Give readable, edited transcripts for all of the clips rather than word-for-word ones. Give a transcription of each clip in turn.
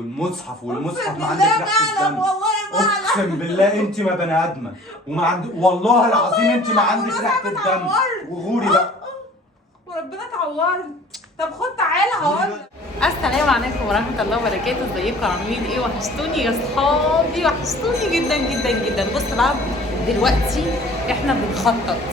والمصحف ما عندك ريحه الدم. والله ما اعلم. اقسم بالله انت ما بني ادمه وما عندك، والله العظيم انت ما عندك ريحه الدم. وغوري بقى وربنا اتعورت. طب خد تعالى هقول. السلام عليكم ورحمه الله وبركاته. ازيكم عاملين ايه؟ وحشتوني يا صحابي، وحشتوني جدا جدا جدا. بص بقى دلوقتي احنا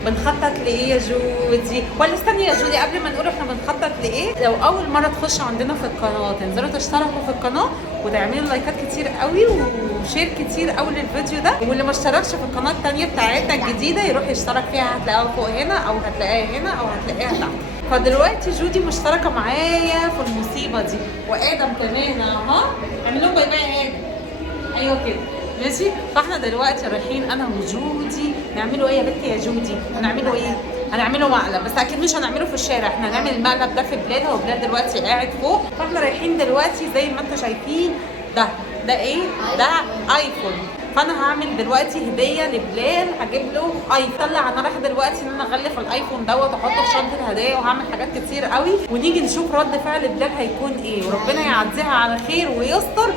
بنخطط لايه يا جودي؟ ولا استني يا جودي قبل ما نقول احنا بنخطط لايه، لو اول مره تخشوا عندنا في القناه تنزلوا تشتركوا في القناه وتعملوا لايكات كتير قوي وشير كتير قوي للفيديو ده، واللي ما اشتركش في القناه الثانيه بتاعتنا الجديده يروح يشترك فيها، هتلاقوها فوق هنا او هتلاقيها هنا او هتلاقيها تحت. فدلوقتي جودي مشتركه معايا في المصيبه دي، وادم كمان اهو. اعمل لهم باي باي يا ادم. ايوه كده ماشي. فاحنا دلوقتي رايحين انا وجودي نعملوا ايه يا بنتي يا جودي؟ هنعملوا ايه؟ هنعمله مقلب، بس اكيد مش هنعمله في الشارع، احنا هنعمل المقلب ده في بلاد. هو بلاد دلوقتي قاعد فوق، فاحنا رايحين دلوقتي زي ما انتم شايفين. ده ايه؟ ده ايفون. فانا هعمل دلوقتي هديه لبلال، هجيب له ايفون. طلع انا رايحه دلوقتي ان انا اغلف الايفون دوت واحطه في شنطه الهدايا وهعمل حاجات كتير قوي، ونيجي نشوف رد فعل بلال هيكون ايه، وربنا يعديها على خير ويستر.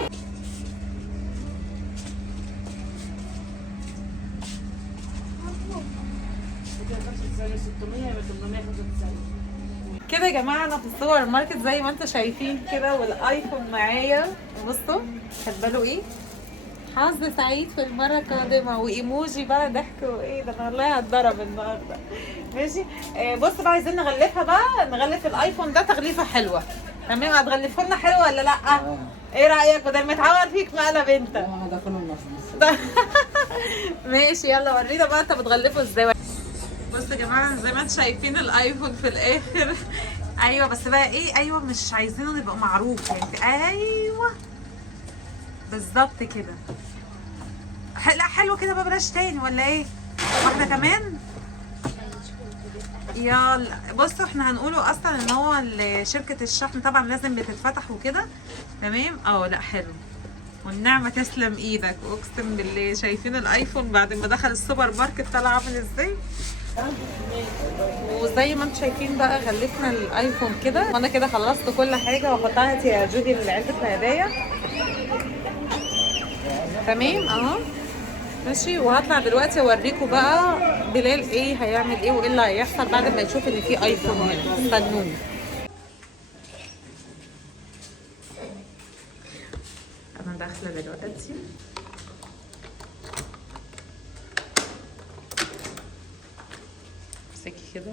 كده يا جماعه انا في السوبر ماركت زي ما انتم شايفين كده، والايفون معايا. بصوا كاتبه ايه؟ حظ سعيد في المره القادمه، وايموجي بقى ضحك وايه ده. انا والله هتضرب النهارده ماشي. بصوا بقى عايزين نغلفها بقى، نغلف الايفون ده تغليفه حلوه. تمام؟ هتغلفه لنا حلوه ولا لا؟ ايه رايك؟ بدل ما اتعور فيك مقلب انت. ده فيلم مصري. ماشي يلا ورينا بقى انت بتغلفه ازاي. بصوا يا جماعه زي ما انتم شايفين الايفون في الاخر. ايوه بس بقى ايه؟ ايوه مش عايزينه يبقى معروف يعني. ايوه بالظبط كده. لا حلو كده بقى، بلاش تاني ولا ايه؟ واحده كمان. يلا بصوا احنا هنقوله اصلا ان هو شركه الشحن طبعا لازم بتتفتح وكده. تمام. لا حلو والنعمه تسلم ايدك. اقسم بالله شايفين الايفون بعد ما دخل السوبر ماركت طلع عامل ازاي. وزي ما انتم شايفين بقى غلفنا الايفون كده، وانا كده خلصت كل حاجه وحطها انت يا جودي لعلبه الهدايا. تمام اهو ماشي. وهطلع دلوقتي اوريكم بقى بلال ايه هيعمل ايه وايه اللي هيحصل بعد ما يشوف ان في ايفون هنا. استنوني. انا داخله دلوقتي. امسكي كده.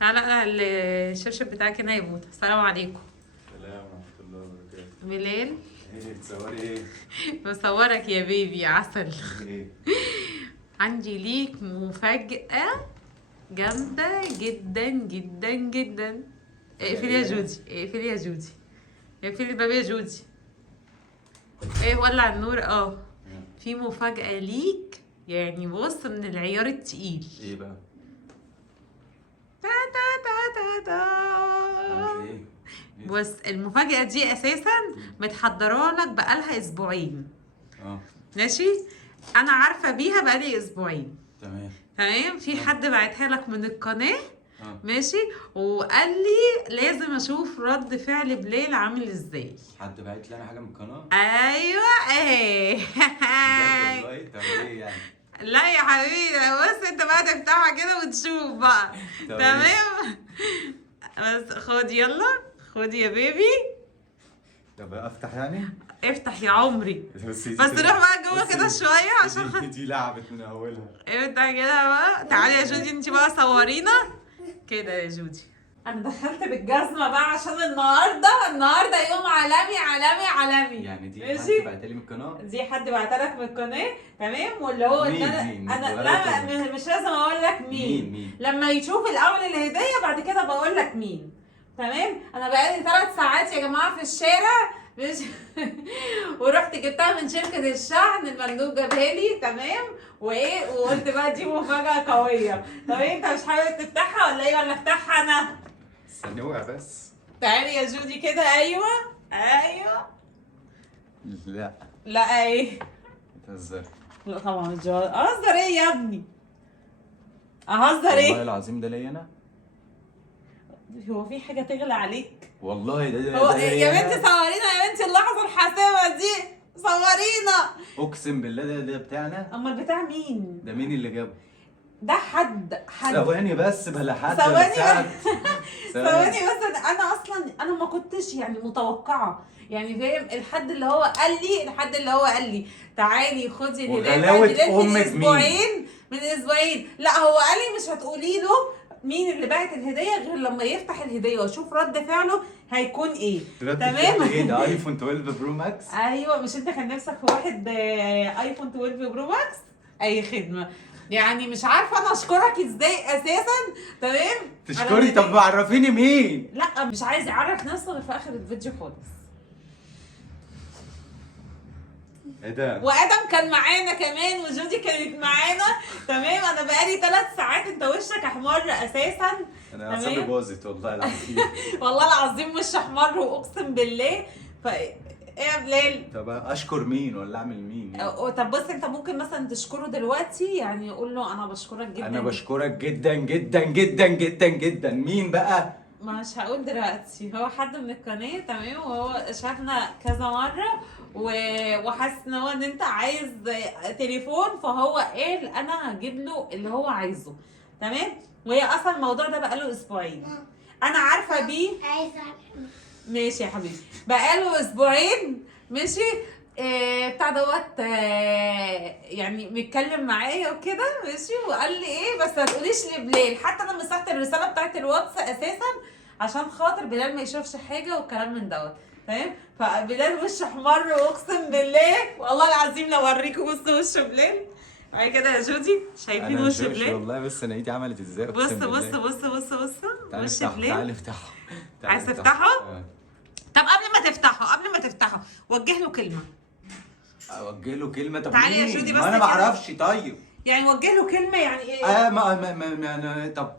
تعالى الشبشب بتاعك هنا يموت. السلام عليكم. السلام ورحمه الله وبركاته. بلال ايه بتصوري ايه؟ بصورك يا بيبي عسل. ايه؟ عندي ليك مفاجأة جامدة جدا جدا جدا. اقفلي يا جودي، اقفلي يا جودي، اقفلي الباب يا جودي. ايه ولع النور. في مفاجأة ليك يعني. بص من العيار التقيل. ايه بقى؟ تا تا تا تا تا. ايه؟ بص المفاجأة دي اساسا متحضره لك بقالها اسبوعين. ماشي. انا عارفة بيها بقالي اسبوعين. تمام. في حد بعتها لك من القناة. ماشي. وقال لي لازم اشوف رد فعل بلال عامل ازاي. حد بعت لي انا حاجه من القناه؟ ايوه ايه. والله. طب ايه يعني؟ لا يا حبيبي بص انت بقى تفتحها كده وتشوف بقى. تمام. بس خد يلا، خد يا بيبي. طب افتح يعني؟ افتح يا عمري. بس روح بقى جوه كده شويه عشان دي لعبت من اولها. افتح كده بقى. تعالي يا جودي انت بقى صورينا كده يا جودي. انا دخلت بالجزمه بقى عشان النهارده يوم عالمي عالمي عالمي. يعني دي ماشي؟ حد بعتها لي من القناه؟ دي حد بعتها لك من القناه. تمام. واللي هو ان انا لا مش لازم اقول لك مين. لما يشوف الاول الهديه بعد كده بقول لك مين. تمام. انا بقالي 3 ساعات يا جماعه في الشارع ورحت جبتها من شركه الشحن، المندوب جابها لي. تمام. وايه وقلت بقى دي مفاجاه قويه. طب انت مش حابب تفتحها ولا ايه؟ ولا افتحها انا؟ استنوها بس. تعالي يا جودي كده. ايوه ايوه. لا ايه؟ بتهزري؟ لا طبعا مش اهزر. ايه يا ابني؟ اهزر ايه؟ والله العظيم ده ليا انا. هو في حاجه تغلى عليك؟ والله ده هو يا بنتي صورينا يا بنتي اللحظه الحاسمه دي، صورينا. اقسم بالله ده بتاعنا. امال بتاع مين؟ ده مين اللي جابه؟ ده حد ثواني بس بلا حد. ثواني ثواني بس. انا اصلا انا ما كنتش يعني متوقعه، يعني فاهم، الحد اللي هو قال لي تعالي خدي الهديه وغلاوة من امك اسبوعين. من اسبوعين لا هو قال لي مش هتقولي له مين اللي باعت الهديه غير لما يفتح الهديه واشوف رد فعله هيكون ايه. تمام. ايه ده؟ ايفون 12 برو ماكس؟ ايوه، مش انت كان نفسك في واحد ايفون 12 برو ماكس؟ اي خدمه. يعني مش عارفه انا اشكرك ازاي اساسا. تمام. تشكري؟ طب عرفيني مين. لا مش عايز يعرف نفسه غير في اخر الفيديو خالص. ايه ده؟ وادم كان معانا كمان وجودي كانت معانا. تمام. انا بقالي 3 ساعات انت وشك احمر اساسا. انا اعصابي باظت والله العظيم. والله العظيم وش احمر واقسم بالله. ايه يا بلال؟ طب اشكر مين ولا اعمل مين يعني؟ طب بص انت ممكن مثلا تشكره دلوقتي، يعني قول له انا بشكرك جدا. انا بشكرك جدا جدا جدا جدا جدا. مين بقى؟ مش هقول دلوقتي، هو حد من القناه. تمام. وهو شافنا كذا مره وحاسس ان هو ان انت عايز تليفون، فهو قال انا هجيب له اللي هو عايزه. تمام. وهي اصلا الموضوع ده بقاله اسبوعين انا عارفه بيه. ماشي يا حبيبي. بقاله اسبوعين. ماشي. بتاع دوت يعني بيتكلم معايا وكده. ماشي. وقال لي ايه بس ما تقوليش لبلال. حتى انا مسحت الرساله بتاعت الواتس اساسا عشان خاطر بلال ما يشوفش حاجه والكلام من دوت. تمام. فبلال وشه احمر واقسم بالله والله العظيم لو اوريكم بصوا وش بلال. بعد كده يا جودي شايفين وش بلال؟ والله بس انا ايدي عملت ازاي. بص وش بلال. تعالى افتحه. عايز تفتحه؟ طب قبل ما تفتحه وجه له كلمه. اوجه له كلمه؟ طب تعالي يا جودي بس ما انا كده. ما اعرفش. طيب يعني وجه له كلمه يعني ايه؟ طب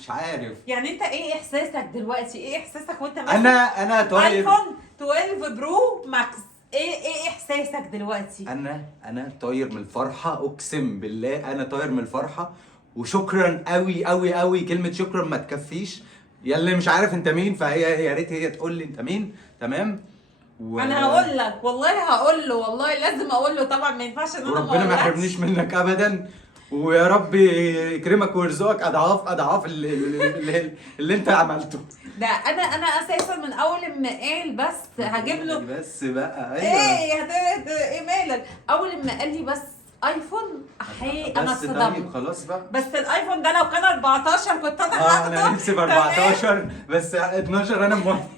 مش عارف. يعني انت ايه احساسك دلوقتي؟ ايه احساسك وانت ماسك انا طيب ايفون 12 برو ماكس؟ ايه احساسك دلوقتي؟ انا طاير من الفرحه. اقسم بالله انا طاير من الفرحه. وشكرا قوي قوي قوي. كلمه شكرا ما تكفيش. يلي مش عارف انت مين فهي يا ريت هي تقول لي انت مين. تمام. انا هقول لك والله، هقول له والله لازم اقول له طبعا. ما ينفعش ان انا وربنا ما يحرمنيش منك ابدا. ويا رب يكرمك ويرزقك اضعاف اللي انت عملته. ده انا اساسا من اول ما قال بس هجيب له. بس بقى ايه مالك؟ اول ما قال لي بس ايفون انا اتصدمت. طيب خلاص بقى. بس الايفون ده لو كان 14 كنت انا هاخده. انا نفسي ب 14 بس 12 انا موافق.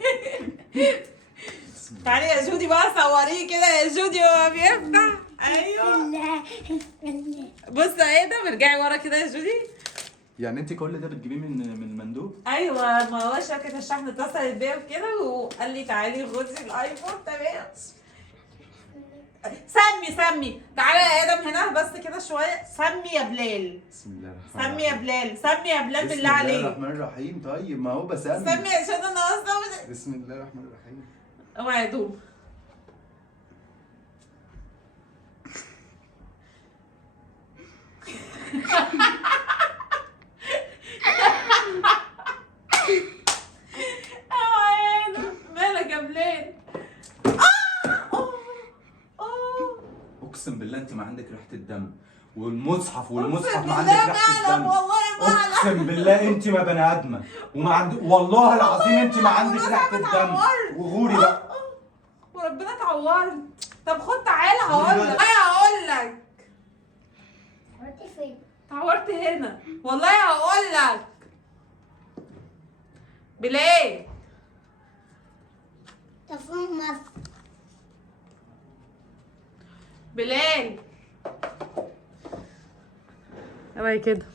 تعالي يا جودي بقى صوريه كده يا جودي وهو بيفتح. ايوه بص ايه ده. ارجعي ورا كده يا جودي. يعني انت كل ده بتجيبيه من مندوب؟ ايوه ما هو شركه الشحن اتصلت بيا كده وقال لي تعالي خدي الايفون. تمام. سمي تعالى يا ادم هنا بس كده شويه. سمي يا بلال. بسم الله الرحمن الرحيم. سمي يا بلال بالله عليك. بسم الله الرحمن الرحيم. طيب ما هو بسمي. سمي عشان انا اصلا. بسم الله الرحمن الرحيم. اوعى يا دوب. مالك يا بلال؟ اقسم بالله انت ما عندك ريحه الدم. والمصحف ما أقسم عندك بالله ريحه الدم. والله ما اقسم بالله انت ما بني ادمه. وما عندك والله العظيم انت ما عندك ريحه الدم. وغوري بقى. وربنا اتعورت. طب خد تعالى هقول لك. اتعورتي فين؟ اتعورت هنا والله هقول لك. بلال تفهم مصر. بلال اوعي كده.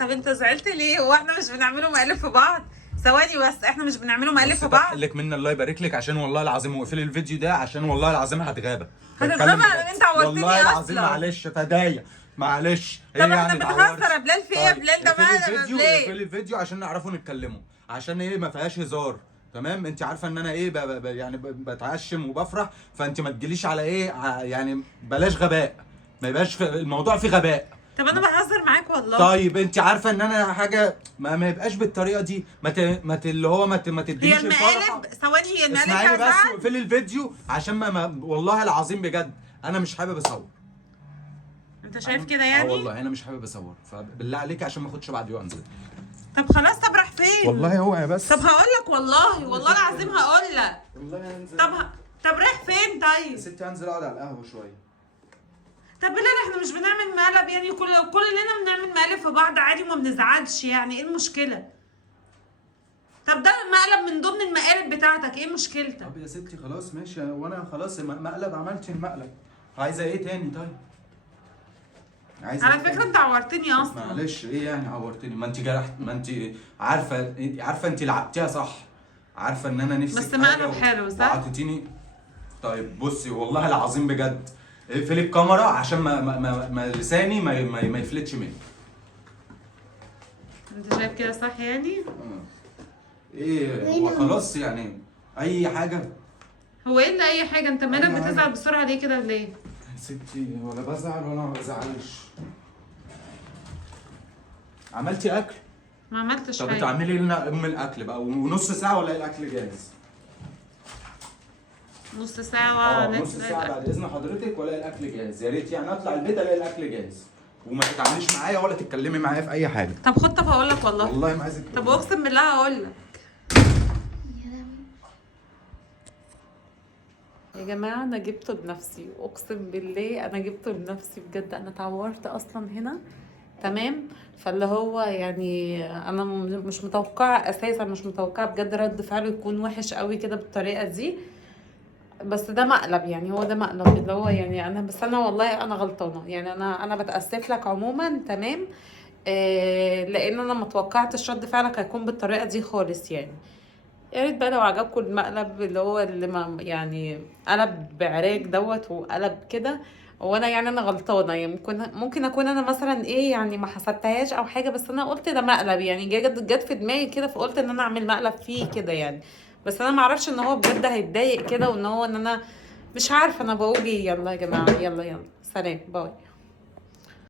طب انت زعلت ليه؟ هو احنا مش بنعمله مقالب في بعض؟ ثواني بس، احنا مش بنعمله مقالب في بعض. لك منا الله يبارك لك عشان والله العظيم واقفلي الفيديو ده عشان والله العظيم هتغابى. انت عورتني والله العظيم. معلش فدايا معلش. طب احنا بنهزر يا بلال في ايه يا بلال؟ ده مالك يا بلال؟ اقفلي الفيديو عشان نعرفوا نتكلموا. عشان ايه ما فيهاش هزار. تمام. انت عارفه ان انا ايه يعني بتعشم وبفرح. فانت ما تجيليش على ايه يعني بلاش غباء. ما يبقاش الموضوع فيه غباء. طب انا بهزر معاك والله. طيب انت عارفه ان انا حاجه ما يبقاش بالطريقه دي، اللي هو ما تدينيش هي المقالب ثواني، هي المقالب اسمعيني بس هزعل؟ واقفلي الفيديو عشان والله العظيم بجد انا مش حابب اصور. انت شايف كده يعني؟ والله انا مش حابب اصور، فبالله عليك عشان ما اخدش بعد وانزل. طب خلاص، طب راح فين؟ والله هو يا بس. طب هقول لك والله العظيم هقول لك. والله هنزل. طب رايح فين يا طيب؟ ستي هنزل اقعد على القهوه شويه. طب بالله احنا مش بنعمل مقلب يعني، كلنا بنعمل مقلب في بعض عادي وما بنزعلش، يعني ايه المشكله؟ طب ده مقلب من ضمن المقالب بتاعتك، ايه مشكلتك؟ طب يا ستي خلاص ماشي، وانا خلاص مقلب عملت المقلب، عايزه ايه تاني طيب؟ عايزه على إيه فكره تاني؟ انت عورتني اصلا. معلش ايه يعني عورتني؟ ما انت جرحت، ما انت عارفه انت لعبتيها صح، عارفه ان انا نفسي بس في مقلب حاجة حلو صح؟ وعطيتيني. طيب بصي والله العظيم بجد اقفلي الكاميرا عشان ما لساني ما يفلتش مني. انت شايف كده صح يعني؟ ايه هو خلاص يعني اي حاجه. هو ايه اللي اي حاجه؟ انت مالك أي حاجة. بتزعل بسرعه ليه كده ليه؟ يا ستي ولا بزعل ولا ما بزعلش. عملتي اكل؟ ما عملتش طب حاجه. تعملي لنا الاكل بقى، ونص ساعه ولا الاكل جاهز؟ نص ساعه نص ساعه بعد اذن حضرتك ولا الاكل جاهز، يا ريت يعني اطلع البيت الاقي الاكل جاهز، وما تتعامليش معايا ولا تتكلمي معايا في اي حاجه. طب خد، طب هقول لك والله. والله ما عايزك. طب اقسم بالله هقول لك. يا جماعه انا جبته بنفسي، اقسم بالله انا جبته بنفسي بجد. انا اتعورت اصلا هنا تمام، فاللي هو يعني انا مش متوقعه اساسا، مش متوقعه بجد رد فعله يكون وحش قوي كده بالطريقه دي. بس ده مقلب يعني، هو ده مقلب اللي هو يعني انا، بس انا والله انا غلطانه يعني، انا بتاسف لك عموما تمام. لان انا ما توقعتش رد فعلك هيكون بالطريقه دي خالص يعني. يا ريت بقى لو عجبكم المقلب اللي هو اللي ما يعني قلب بعراك دوت وقلب كده، وانا يعني انا غلطانه يعني، ممكن اكون انا مثلا ايه يعني ما حسبتهاش او حاجه، بس انا قلت ده مقلب يعني، جت في دماغي كده، فقلت ان انا اعمل مقلب فيه كده يعني. بس انا ما اعرفش ان هو بجد هيتضايق كده، وان هو ان انا مش عارفه انا بقول ايه. يلا يا جماعه، يلا سلام باي.